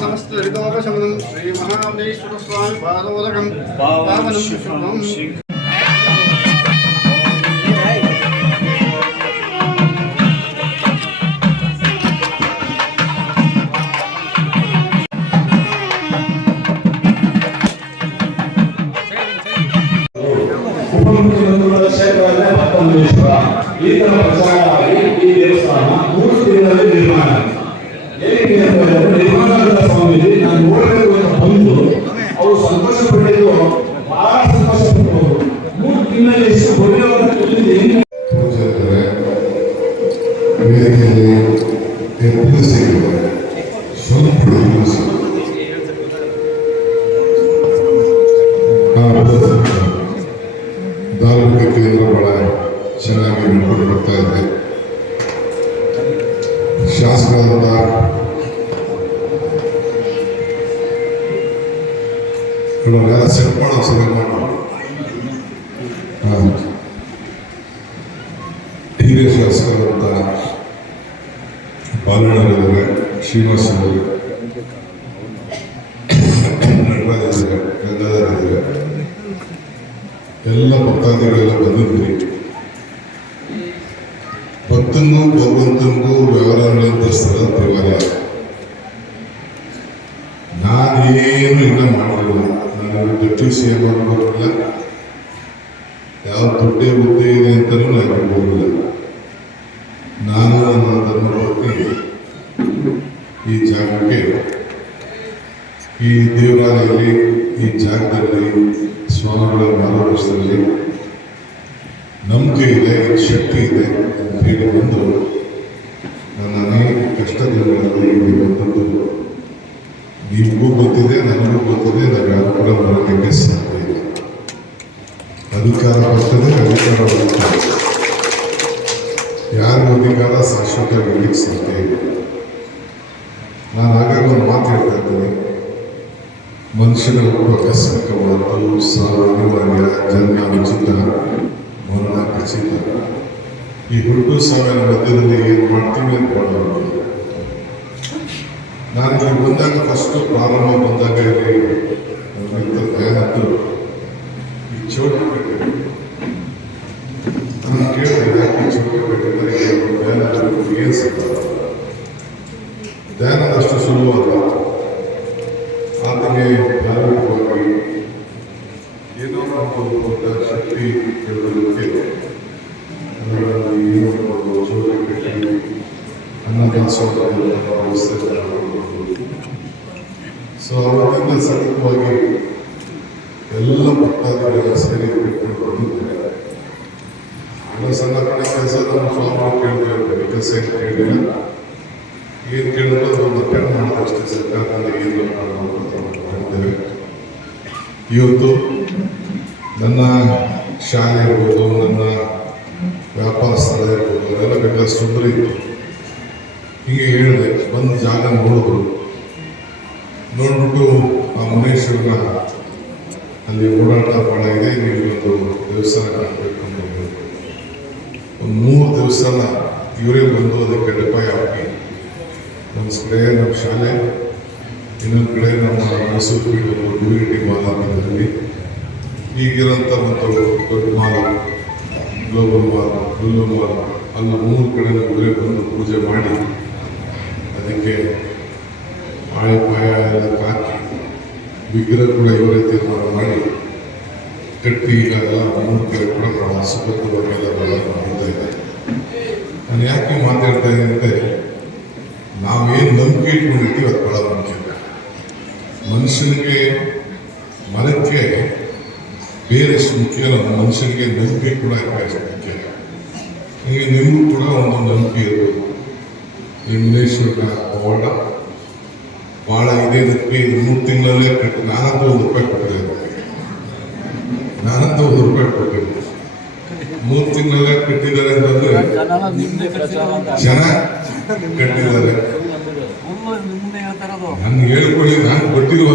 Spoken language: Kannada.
समस्त ऋतोपशमनं श्री महाबलेश्वर स्वामी पादोदकं पावनं शुभं ಸ್ವಾಮೀಜಿ ನಾನು ನೋಡಬೇಕು ಅಂತ ಬಂದು ಅವರು ಸಂತೋಷ ಪಟ್ಟಿದ್ದು ಬಹಳ ಸಂತೋಷ ಪಟ್ಟರು. 3 ತಿಂಗಳಲ್ಲಿ ಎಷ್ಟು ಭವ್ಯವಾದ ವೇದಿಕೆಯಲ್ಲಿ ಧಾರ್ಮಿಕ ಕೇಂದ್ರ ಬಹಳ ಚೆನ್ನಾಗಿ ನೋಡಿಕೊಂಡು ಬರ್ತಾ ಇದೆ. ಶಾಸಕರಾದ ಇವರೆಲ್ಲ ಸೆಟ್ ಮಾಡೋ ಹಿರಿಯ ಶಾಸಕರಾದಂಥ ಬಾಲಣ್ಣರಿದ್ದಾರೆ, ಶ್ರೀನಿವಾಸ್ ಅವರು, ನಟರಾಜ್ ಇದ್ದಾರೆ, ಗಂಗಾಧರ್ ಇದ್ದಾರೆ, ಎಲ್ಲ ಭಕ್ತಾದಿಗಳೆಲ್ಲ ಬಂದಿದ್ರಿ. ಭಕ್ತನಿಗೂ ಭಗವಂತನಿಗೂ ವ್ಯವಹಾರಗಳಂತ ಸ್ಥಳ ದೇವಾಲಯ. ನಾನೇನು ಇಲ್ಲ ಮಾಡಿಲ್ಲ, ನಾನು ಡೆಪ್ಟಿ ಸಿ ಎಂ ಮಾಡೋದಿಲ್ಲ, ಯಾವ ದುಡ್ಡೇ ಹುದ್ದೆ ಇದೆ ಅಂತಲೂ ನನಗೆ ಹೋಗಿಲ್ಲ. ನಾನು ನನ್ನ ಧರ್ಮಪತ್ನಿ ಈ ಜಾಗಕ್ಕೆ, ಈ ದೇವಾಲಯದಲ್ಲಿ, ಈ ಜಾಗದಲ್ಲಿ, ಸ್ವಾಮಿಗಳ ಮಾರ್ಗದರ್ಶನದಲ್ಲಿ ನಂಬಿಕೆ ಇದೆ, ಶಕ್ತಿ ಇದೆ ಅಂತ ಹೇಳಿ ಬಂದು ನನ್ನ ಅನೇಕ ಕಷ್ಟ ದಿನಗಳಲ್ಲಿ ಬಂದದ್ದು ನಿಮಗೂ ಗೊತ್ತಿದೆ, ನನಗೂ ಗೊತ್ತಿದೆ. ನಾವು ಯಾರು ಕೂಡ ಬರೋದಕ್ಕೆ ಸಾಧ್ಯ ಇಲ್ಲ. ಅಧಿಕಾರ ಬರ್ತದೆ, ಅಧಿಕಾರ ಬರ್ತದೆ. ಯಾರಿಗೂ ಅಧಿಕಾರ ಶಾಶ್ವತ ಇರಲಿಕ್ಕೆ ಸಾಧ್ಯ ಇಲ್ಲ. ನಾನು ಆಗಾಗ ಒಂದು ಮಾತು ಹೇಳ್ತಾ ಇದ್ದೀನಿ, ಮನುಷ್ಯನ ಹುಟ್ಟು ಆಕಸ್ಮಿಕವಾದದ್ದು, ಸಾವು ಅನಿವಾರ್ಯ, ಜನ್ಮ ಉಚಿತ, ಮರಣ ಖಚಿತ. ಈ ಹುಟ್ಟು ಸಾವಿನ ಮಧ್ಯದಲ್ಲಿ ಏನು ಮಾಡ್ತೀವಿ ಅಂತ ಮಾಡೋದು. ನಾನು ಇಲ್ಲಿ ಬಂದಾಗ ಫಸ್ಟು ಪ್ರಾರಂಭ ಬಂದಾಗ ಇಲ್ಲಿ ದಯಾನಂದು ಈ ಚೌಟಪೇಟೆ ನಾನು ಕೇಳಿದೆ, ಯಾಕೆ ಚೌಟಪೇಟೆ ದಯಾನಂದ ಏನು ಸಿಗ್ತದೆ? ದಯಾನಂದ ಅಷ್ಟು ಸುಲಭವಲ್ಲ. ಆತನಿಗೆ ಪ್ರಾರಂಭಿಕವಾಗಿ ಏನೋ ಒಂದು ಶಕ್ತಿ ಹೇಳೋದಕ್ಕೆ ಚೌಟಪೇಟೆ ಅನ್ನದಾಸೋಹ ವ್ಯವಸ್ಥೆ. ಸೊ ಅವತ್ತಿಂದ ಸತತವಾಗಿ ಎಲ್ಲ ಭಕ್ತಾದಿಗಳೆಲ್ಲ ಸೇರಿ ಬಿಟ್ಕೊಂಡು ಬಂದಿದ್ದಾರೆ. ಎಲ್ಲ ಸಣ್ಣ ಕಡೆ ಕೆಲಸ ನಮ್ಮ ಸ್ವಾಮಿ ಕೇಳ್ತೇವೆ. ಕೆಲಸ ಕೇಳಿಲ್ಲ. ಏನು ಕೇಳಿದ್ರು ಅದು ಅಟೆಂಡ್ ಮಾಡೋದು ಅಷ್ಟೇ. ಸರ್ಕಾರದಿಂದ ಏನು ಮಾಡ್ತೇವೆ. ಇವತ್ತು ನನ್ನ ಶಾಲೆ ಇರ್ಬೋದು, ನನ್ನ ವ್ಯಾಪಾರ ಸ್ಥಳ ಇರ್ಬೋದು, ಅದೆಲ್ಲ ಬೇಕಾದಷ್ಟು ತೊಂದರೆ ಇತ್ತು. ಹೀಗೆ ಹೇಳಿದೆ, ಬಂದು ಜಾಗ ನೋಡಿದ್ರು. ನೋಡ್ಬಿಟ್ಟು ಆ ಮುನೇಶ್ವರನ ಅಲ್ಲಿ ಓಡಾಟ ಭಾಳ ಇದೆ, ನೀವು ಒಂದು ದೇವಸ್ಥಾನ ಕಾಣಬೇಕು ಅಂತ ಹೇಳಿದ್ರು. ಒಂದು 3 ದೇವಸ್ಥಾನ ಇವರೇ ಬಂದು ಅದಕ್ಕೆ ಅಡಿಪಾಯ ಹಾಕಿ, ಒಂದು ಕಡೆ ನಮ್ಮ ಶಾಲೆ, ಇನ್ನೊಂದು ಕಡೆ ನಮ್ಮ ಮೈಸೂರು ಫೀಲ್ಡ್ ಡಿವಿನಿಟಿ ಮಾಲ್ ಆಗಿದ್ದಲ್ಲಿ, ಈಗಿರೋಂಥ ಒಂದು ದೊಡ್ಡ mall, global mall, Lulu mall, ಅಲ್ಲಿ 3 ಕಡೆ ಇವರೇ ಬಂದು ಪೂಜೆ ಮಾಡಿ ಅದಕ್ಕೆ ಆಳೆ ಪಾಯ ಎಲ್ಲ ಹಾಕಿ ವಿಗ್ರಹ ಕೂಡ ಇವರೇ ತೀರ್ಮಾನ ಮಾಡಿ ಕಟ್ಟಿ ಈಗ ಎಲ್ಲ 3 ಕಡೆ ಕೂಡ ಬಹಳ ಸುಖವಾಗೆಲ್ಲ ಬಹಳ ಮಾಡ್ತಾ ಇದ್ದಾರೆ. ನಾನು ಯಾಕೆ ಮಾತಾಡ್ತಾ ಇದ್ದೀನಿ ಅಂದರೆ, ನಾವೇನು ನಂಬಿಕೆ ಇಟ್ಕೊಂಡಿರ್ತೀವಿ ಅದು ಬಹಳ ಮುಖ್ಯ. ಮನುಷ್ಯನಿಗೆ ಮರಕ್ಕೆ ಬೇರೆಷ್ಟು ಮುಖ್ಯ, ಮನುಷ್ಯನಿಗೆ ನಂಬಿಕೆ ಕೂಡ ಅಷ್ಟು ಮುಖ್ಯ. ಹೀಗೆ ನಿಮಗೂ ಕೂಡ ಒಂದು ನಂಬಿಕೆ ಇರಬೇಕು. ಈ ಮುನೇಶ್ವರನ ಪವಾಡ ಭಾಳ ಇದೆ. ಇದಕ್ಕೆ 3 ತಿಂಗಳಲ್ಲೇ ಕಟ್ಟಿ ನಾನಂತೂ ₹1 ಕೊಟ್ಟಿದ್ದೆ. 3 ತಿಂಗಳಲ್ಲೇ ಕಟ್ಟಿದ್ದಾರೆ ಅಂತಂದ್ರೆ ಜನ ಕಟ್ಟಿದ್ದಾರೆ. ನಾನು ಹೇಳ್ಕೊಳ್ಳಿ, ನಾನು ಕೊಟ್ಟಿರುವ